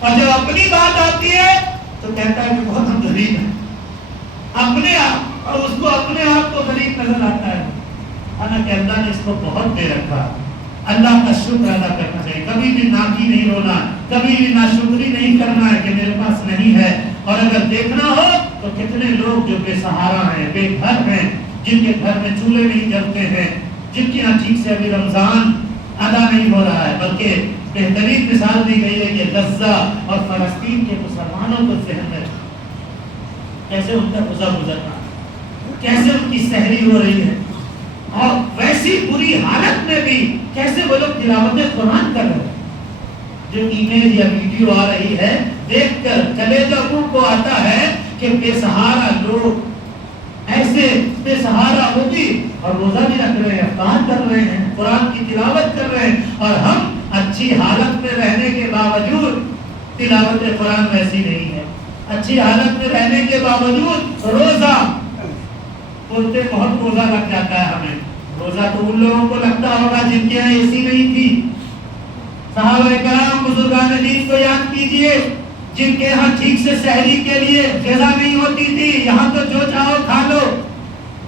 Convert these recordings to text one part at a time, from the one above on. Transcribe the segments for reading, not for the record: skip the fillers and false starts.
اور جب اپنی بات آتی ہے تو کہتا ہے کہ بہت ہم غریب ہیں، اپنے آپ، اور اس کو اپنے آپ کو غریب نظر آتا ہے۔ حالانکہ اللہ نے اس کو بہت دے رکھا۔ اللہ کا شکر ادا کرنا چاہیے، کبھی بھی ناکی نہیں ہونا، کبھی بھی ناشکری نہیں کرنا ہے کہ میرے پاس نہیں ہے۔ اور اگر دیکھنا ہو تو کتنے لوگ جو بے سہارا ہیں، بے گھر ہیں، جن کے گھر میں چولہے نہیں جلتے ہیں، جن کے یہاں ٹھیک سے ابھی رمضان ادا نہیں ہو رہا ہے، بلکہ بہترین مثال دی گئی ہے کہ غزہ اور فلسطین کے مسلمانوں کو ذہن میں کیسے ان کا گزر رہا ہے، کیسے ان کی سحری ہو رہی ہے، اور ویسی بری حالت میں بھی کیسے وہ لوگ تلاوت قرآن کر رہے ہیں۔ جو ایمیج یا ویڈیو آ رہی ہے دیکھ کر کلیجہ منہ کو آتا ہے کہ بے سہارا لوگ ایسے بے سہارا ہوتی اور روزہ بھی رکھ رہے ہیں، افطار کر رہے ہیں، قرآن کی تلاوت کر رہے ہیں، اور ہم اچھی حالت میں رہنے کے باوجود تلاوت قرآن ویسی نہیں ہے، اچھی حالت میں رہنے کے باوجود روزہ بولتے بہت روزہ لگ جاتا ہے ہمیں۔ روزہ تو ان لوگوں کو لگتا ہوگا جن کے یہاں اے سی نہیں تھی۔ صحابہ کرام بزرگان دین کو یاد کیجئے، جن کے یہاں ٹھیک سے سحری کے لیے غذا نہیں ہوتی تھی، یہاں تو جو چاہو کھا لو،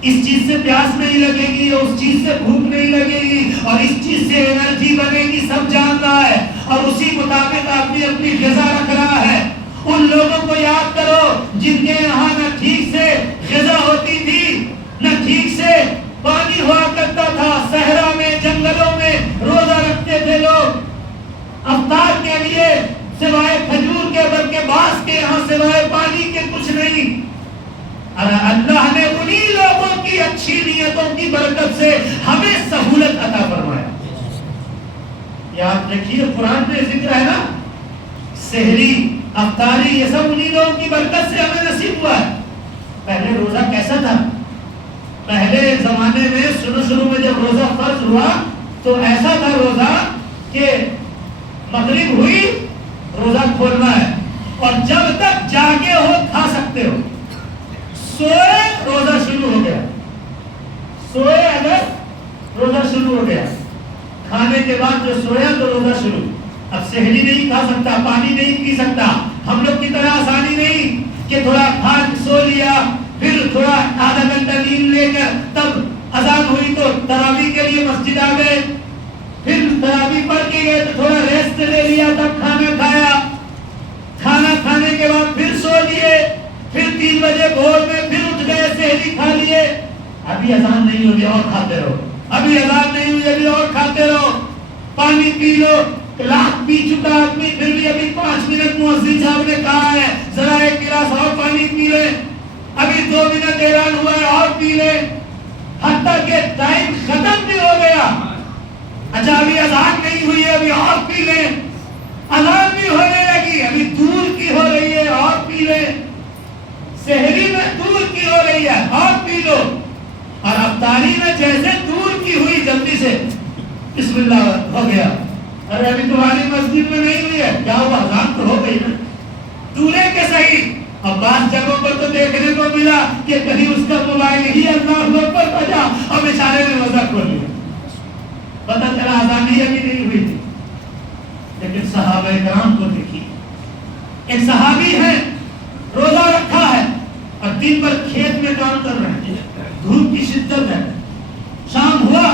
اس چیز سے پیاس نہیں لگے گی، اس چیز سے بھوک نہیں لگے گی، اور اس چیز سے انرجی بنے گی، سب جان رہا ہے، اور اسی مطابق آدمی اپنی غذا رکھ رہا ہے۔ ان لوگوں کو یاد کرو جن کے یہاں نہ ٹھیک سے غذا ہوتی تھی، نہ ٹھیک سے پانی ہوا کرتا تھا، صحرا میں جنگلوں میں روزہ رکھتے تھے لوگ افطار کے لیے، سوائے کھجور کے، بلکہ بعض کے یہاں سوائے پانی کے کچھ نہیں۔ اللہ نے انہی لوگوں کی اچھی نیتوں کی برکت سے ہمیں سہولت عطا فرمایا۔ یاد رکھیے قرآن میں ذکر ہے نا، سحری، افطاری، یہ سب انہی لوگوں کی برکت سے ہمیں نصیب ہوا ہے۔ پہلے روزہ کیسا تھا؟ پہلے زمانے میں شروع میں جب روزہ فرض ہوا تو ایسا تھا روزہ کہ مغرب ہوئی روزہ کھولنا ہے، اور جب تک جاگے ہو کھا سکتے ہو، سوئے روزہ شروع ہو گیا، سوئے اگر روزہ شروع ہو گیا، کھانے کے بعد جو سویا تو روزہ شروع۔ اب سحری نہیں کھا سکتا، پانی نہیں پی سکتا، ہم لوگ کی طرح آسانی نہیں کہ تھوڑا کھا سو لیا، پھر تھوڑا آدھا گھنٹہ نیند لے کر تب اذان ہوئی تو تراویح کے لیے مسجد آ گئے، پھر تراویح پڑھ کے گئے تو تھوڑا ریسٹ لے لیا، تب کھانا کھایا، کھانا کھانے کے بعد پھر سو لیے، پھر 3 بجے بھور میں پھر اٹھ گئے، سحری کھا لیے، ابھی اذان نہیں ہوئی اور کھاتے رہو، ابھی اذان نہیں ہوئی ابھی اور کھاتے رہو، پانی پی لو، لاکھ پی چکا آدمی پھر بھی ابھی 5 منٹ مؤذن صاحب نے کہا ہے ذرا ایک گلاس اور پانی پی لے، ابھی 2 منٹ اعلان ہوا ہے اور پی لے، حتیٰ کہ ٹائم ختم بھی ہو گیا، اچھا ابھی اذان نہیں ہوئی ہے ابھی اور پی لیں، اذان بھی ہونے لگی ابھی دور کی ہو رہی ہے اور پی لیں، سحری میں دور کی ہو رہی ہے اور پی لو، اور افطاری میں جیسے دور کی ہوئی جلدی سے بسم اللہ ہو گیا، ارے ابھی تمہاری مسجد میں نہیں ہوئی ہے، کیا ہوا اذان تو ہو گئی نا، دورے کے صحیح۔ اب بعض جگہوں پر تو دیکھنے کو ملا کہ کہیں اس کا موبائل ہی اللہ اکبر بجا اور بیچارے نے روزہ کھول لیا، پتہ چلا اذان ہی ابھی نہیں ہوئی تھی۔ لیکن صحابہ کرام کو دیکھیے، ایک صحابی ہے روزہ رکھا ہے اور دن بھر کھیت میں کام کر رہے ہیں، دھوپ کی شدت ہے، شام ہوا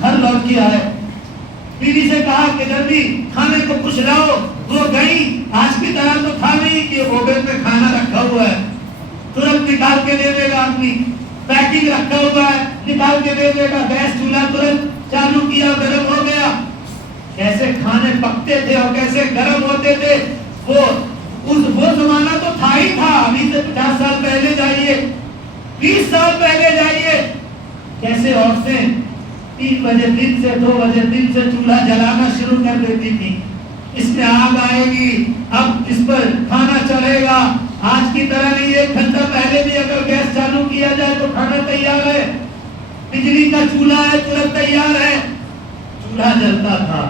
گھر لوٹ کے آئے، بیوی سے کہا کہ جلدی کھانے کو کچھ لاؤ، وہ گئی، آج کی طرح تو کھا نہیں کہ اوون میں کھانا رکھا ہوا ہے، ترنت نکال کے دے دے گا آدمی، پیکنگ رکھا ہوا ہے نکال کے دے دے گا، گیس چولہا ترنت چالو کیا گرم ہو گیا، کیسے کھانے پکتے تھے اور کیسے گرم ہوتے تھے، وہ زمانہ تو تھا ہی تھا، ابھی سے 50 سال پہلے جائیے، 20 سال پہلے جائیے، کیسے عورتیں 3 بجے دن سے 2 بجے دن سے چولہا جلانا شروع کر دیتی تھی، اس میں آگ آئے گی، اب اس پر کھانا چڑھے گا، آج کی طرح نہیں 1 گھنٹہ پہلے بھی اگر گیس چالو کیا جائے تو کھانا تیار ہے، بجلی کا چولہا ہے ترنت تیار ہے، چولہا جلتا تھا،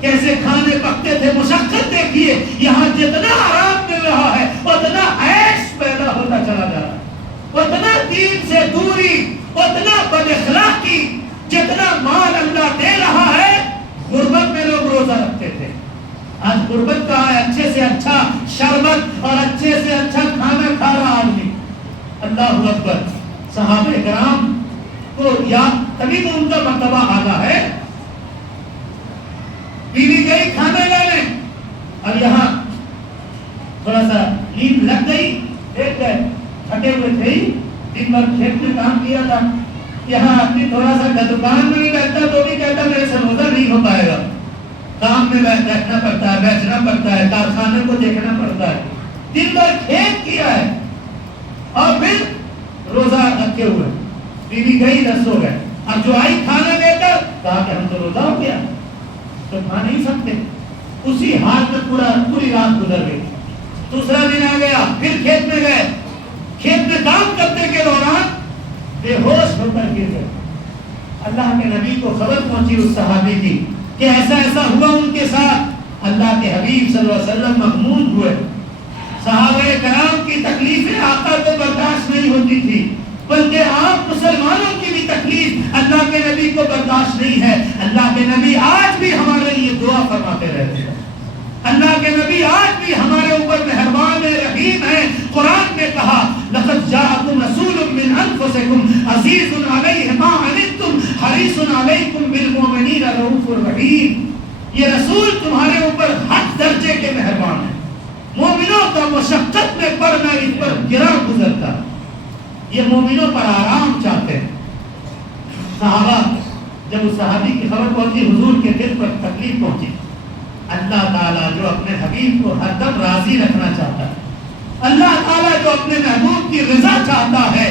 کیسے کھانے پکتے تھے، مشقت دیکھیے، یہاں جتنا آرام مل رہا ہے اتنا عیش پیدا ہوتا چلا جا رہا ہے، اتنا دین سے دوری، اتنا بد اخلاقی، جتنا مال اللہ دے رہا ہے، غربت میں لوگ روزہ رکھتے تھے، آج غربت کہاں ہے؟ اچھے سے اچھا شربت اور اچھے سے اچھا کھانا کھا رہا آدمی. اللہ اکبر. صحابہ کرام کو یاد تبھی تو ان کا مرتبہ آگا ہے. بیوی گئی کھانا لانے اور یہاں تھوڑا سا نیند لگ گئی, دیکھ گئے تھکے ہوئے تھے, دن بھر کھیت میں کام کیا تھا. یہاں آدمی تھوڑا سا دکان میں نہیں بیٹھتا تو بھی کہتا میرے سے روزہ نہیں ہو پائے گا. کام میں بیٹھنا پڑتا ہے, بیچنا پڑتا ہے, کارخانے کو دیکھنا پڑتا ہے, دن بھر کھیت کیا ہے اور پھر روزہ رکھے ہوئے. بیوی گئی رس ہو گئے. اب جو آئی کھانا لے کر کہا کہ ہم تو روزہ ہو گیا تو کھا نہیں سکتے. اسی حال میں پوری رات گزر گئی. دوسرا دن آ گیا, پھر کھیت میں گئے. کھیت میں کام کرتے کے دوران بے ہوش ہو کر گر گئے. اللہ کے نبی کو خبر پہنچی اس صحابی کی کہ ایسا ایسا ہوا ان کے ساتھ. اللہ کے حبیب صلی اللہ علیہ وسلم مغموم ہوئے. صحابہ کرام کی تکلیفیں آقا کو برداشت نہیں ہوتی تھی, بلکہ آپ مسلمانوں کی بھی تکلیف اللہ کے نبی کو برداشت نہیں ہے. اللہ کے نبی آج بھی ہمارے لیے دعا فرماتے رہتے ہیں. اللہ کے نبی آج بھی ہمارے اوپر مہربان رحیم ہے. قرآن نے کہا لقد جاءکم رسول من انفسکم عزیز علیہ ما عنتم حریص علیکم بالمؤمنین رؤوف رحیم. یہ رسول تمہارے اوپر حد درجے کے مہربان ہے. مومنوں کا مشقت میں پڑنا اس پر گرا گزرتا. یہ مومنوں پر آرام چاہتے ہیں. صحابہ جب اس صحابی کی خبر پہنچی, حضور کے دل پر تکلیف پہنچی. اللہ تعالیٰ جو اپنے حبیب کو ہر دم راضی رکھنا چاہتا ہے, اللہ تعالیٰ جو اپنے محبوب کی رضا چاہتا ہے,